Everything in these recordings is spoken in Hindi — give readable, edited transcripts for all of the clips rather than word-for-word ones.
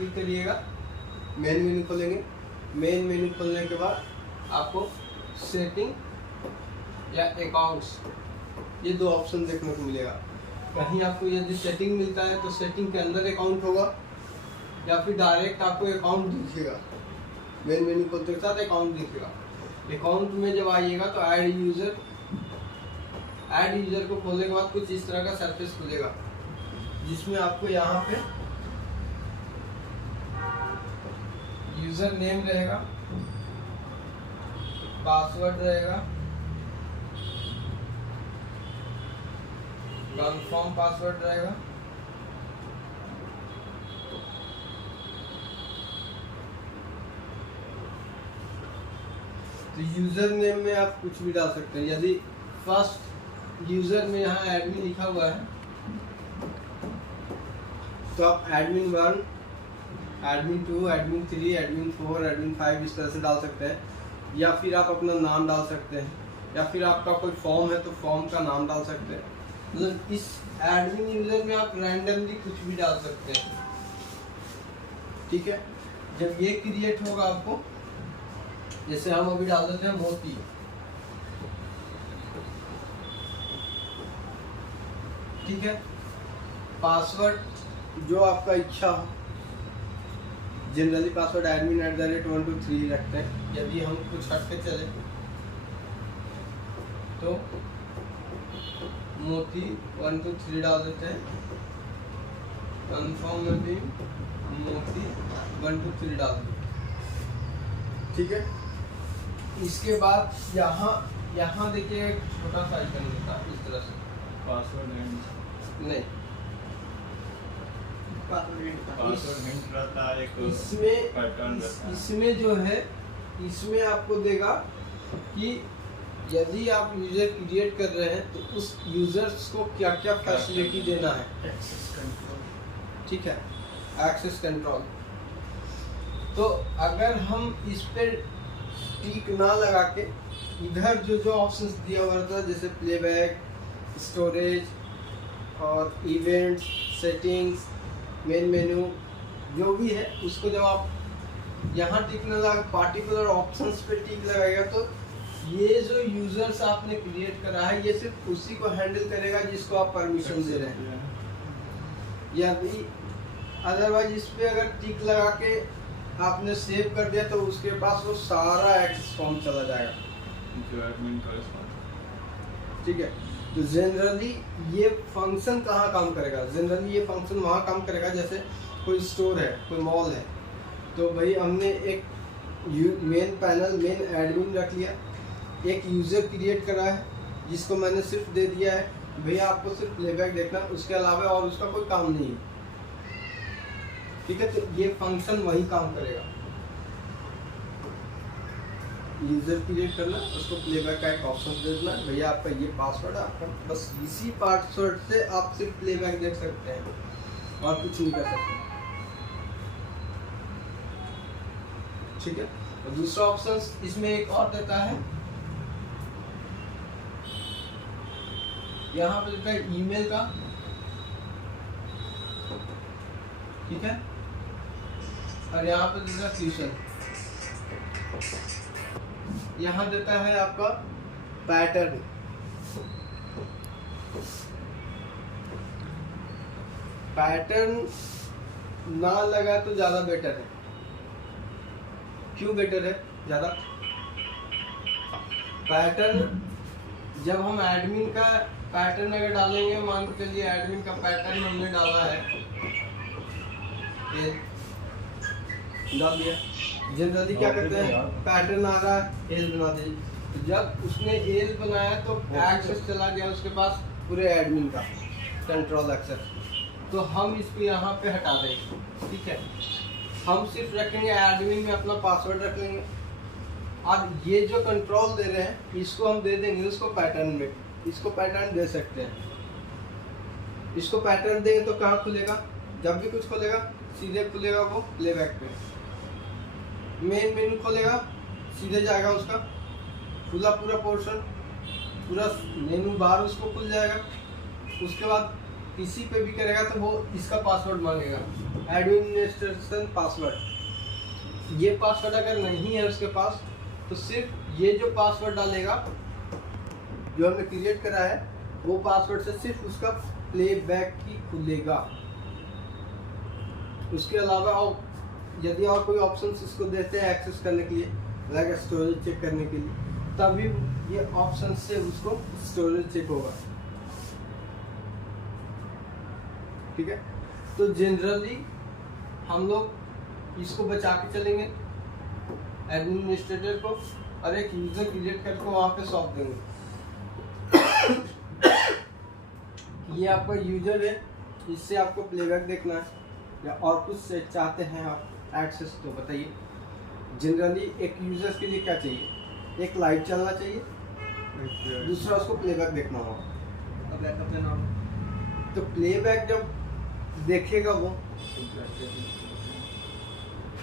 क्लिक करिएगा, मेन मेन्यू खोलेंगे। मेन मेन्यू खोलने के बाद आपको सेटिंग या अकाउंट्स, ये दो ऑप्शन देखने को मिलेगा। कहीं आपको यदि सेटिंग मिलता है तो सेटिंग के अंदर अकाउंट होगा, या फिर डायरेक्ट आपको अकाउंट दिखेगा। मेन मेन्यू खोलते के साथ अकाउंट दिखेगा। अकाउंट में जब आइएगा तो ऐड यूज़र को खोलने के बाद कुछ इस तरह का सरफेस खुलेगा, जिसमें आपको यहाँ पे यूज़र नेम रहेगा, पासवर्ड रहेगा, कन्फर्म पासवर्ड रहेगा, तो यूज़र नेम में आप कुछ भी डाल सकते हैं। यदि फर्स्ट यूज़र में यहाँ एडमिन लिखा हुआ है तो आप admin 1, admin 2, admin 3, admin 4, admin 5 इस तरह से डाल सकते हैं, या फिर आप अपना नाम डाल सकते हैं, या फिर आपका कोई फॉर्म है तो फॉर्म का नाम डाल सकते हैं। मतलब इस एडमिन यूज़र में आप रैंडमली कुछ भी डाल सकते हैं, ठीक है। जब ये क्रिएट होगा आपको, जैसे हम अभी डाल देते हैं मोती, ठीक है। पासवर्ड जो आपका इच्छा हो, जनरली पासवर्ड admin @123 रखते हैं। यदि हम कुछ हट के चले तो मोती 1 2 3 डाल देते हैं। कन्फर्म में भी मोती 1 2 3 डाल देते हैं, ठीक है। इसके बाद यहाँ देखिए एक छोटा सा आइकन होता है इस तरह से, पासवर्ड नहीं, पासवर्ड हिंट रहता है, एक पैटर्न रहता है। इसमें जो है, इसमें आपको देगा कि यदि आप यूजर क्रिएट कर रहे हैं तो उस यूजर्स को क्या क्या फैसिलिटी देना है, ठीक है, एक्सेस कंट्रोल। तो अगर हम इस पर टिक ना लगा के इधर जो ऑप्शंस दिया हुआ रहता है, जैसे प्लेबैक, स्टोरेज और इवेंट्स, सेटिंग्स, मेन मेन्यू, जो भी है, उसको जब आप यहाँ टिक न लगा पार्टिकुलर ऑप्शंस पे टिक लगाएगा तो ये जो यूजर्स आपने क्रिएट करा है ये सिर्फ उसी को हैंडल करेगा जिसको आप परमिशन दे रहे हैं। यदि अदरवाइज इस पे अगर टिक लगा के आपने सेव कर दिया तो उसके पास वो सारा एक्सेस फॉर्म चला जाएगा, जो एडमिन का रिस्पॉन्स, ठीक है। तो जनरली ये फंक्शन कहाँ काम करेगा? जनरली ये फंक्शन वहाँ काम करेगा जैसे कोई स्टोर है, कोई मॉल है, तो भाई हमने एक मेन पैनल, मेन एडमिन रख लिया, एक यूज़र क्रिएट करा है जिसको मैंने सिर्फ दे दिया है भैया आपको सिर्फ प्लेबैक देखना, उसके अलावा और उसका कोई काम नहीं है, ठीक है। तो ये फंक्शन वही काम करेगा, यूजर क्रिएट करना, उसको प्लेबैक का एक ऑप्शन दे देना, भैया आपका ये पासवर्ड है, आपका बस इसी पासवर्ड से आप सिर्फ प्लेबैक देख सकते हैं और कुछ नहीं कर सकते, ठीक है। और दूसरा ऑप्शन इसमें एक और देता है, यहाँ पे देता है ईमेल का, ठीक है, और यहाँ पे देता है फ्यूचर, यहाँ देता है आपका पैटर्न, पैटर्न ना लगा तो ज़्यादा बेटर है। क्यों बेटर है ज़्यादा? पैटर्न जब हम एडमिन का पैटर्न अगर डालेंगे, मान के चलिए एडमिन का पैटर्न हमने डाला है, ये डाल दिया, जनरली क्या करते हैं पैटर्न आ रहा है एल बना दीजिए, तो जब उसने एल बनाया तो एक्सेस चला गया उसके पास पूरे एडमिन का कंट्रोल एक्सेस, तो हम इसको यहाँ पे हटा देंगे, ठीक है। हम सिर्फ रखेंगे एडमिन में अपना पासवर्ड रख लेंगे, अब ये जो कंट्रोल दे रहे हैं इसको हम दे देंगे उसको पैटर्न में, इसको पैटर्न दे सकते हैं। इसको पैटर्न देंगे तो कहाँ खुलेगा? जब भी कुछ खोलेगा सीधे खुलेगा वो प्लेबैक पे, मेन मेन्यू खोलेगा सीधे जाएगा उसका खुला पूरा पोर्शन, पूरा मेनू बार उसको खुल जाएगा। उसके बाद किसी पे भी करेगा तो वो इसका पासवर्ड मांगेगा, एडमिनिस्ट्रेशन पासवर्ड। ये पासवर्ड अगर नहीं है उसके पास तो सिर्फ ये जो पासवर्ड डालेगा जो हमने क्रिएट करा है वो पासवर्ड से सिर्फ उसका प्लेबैक ही खुलेगा। उसके अलावा और यदि और कोई ऑप्शन इसको देते हैं एक्सेस करने के लिए, लाइक स्टोरेज चेक करने के लिए, तभी ये ऑप्शन से उसको स्टोरेज चेक होगा। ठीक है, तो जनरली हम लोग इसको बचा के चलेंगे एडमिनिस्ट्रेटर को, और एक यूजर क्रिएट करके वहां पे सौंप देंगे। ये आपका यूजर है, इससे आपको प्लेबैक देखना है या और कुछ से चाहते हैं आप एक्सेस, तो बताइए। जनरली एक यूजर के लिए क्या चाहिए, एक लाइट चलना चाहिए, दूसरा उसको प्लेबैक देखना होगा। बैकअप लेना होगा, तो प्लेबैक जब देखेगा वो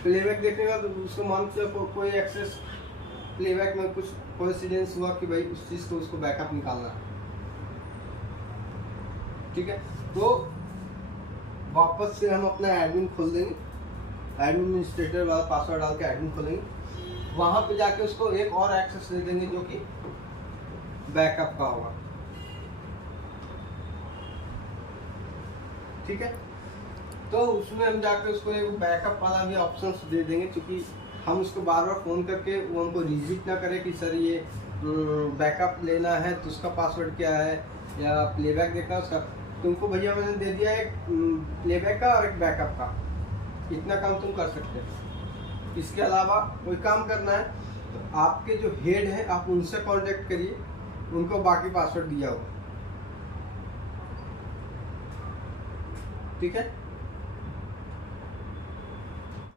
प्लेबैक देखेगा तो उसको मान से कोई एक्सेस प्लेबैक में कुछ कोइंसिडेंस हुआ कि भाई उस चीज़ को उसको बैकअप निकालना है। ठीक है, तो वापस से हम अपना एडमिन खोल देंगे, एडमिनिस्ट्रेटर वाला पासवर्ड डाल के एडमिन खोलेंगे, वहां पे जाके उसको एक और एक्सेस दे देंगे जो कि बैकअप का होगा। ठीक है, तो उसमें हम जाके उसको एक बैकअप वाला भी ऑप्शन दे देंगे, क्योंकि हम उसको बार बार फ़ोन करके वो हमको रिजिट ना करे कि सर ये बैकअप लेना है तो उसका पासवर्ड क्या है या प्लेबैक देखना है उसका। तुमको भैया मैंने दे दिया एक प्लेबैक का और एक बैकअप का, इतना काम तुम कर सकते हो। इसके अलावा कोई काम करना है तो आपके जो हेड हैं आप उनसे कांटेक्ट करिए, उनको बाकी पासवर्ड दिया होगा। ठीक है।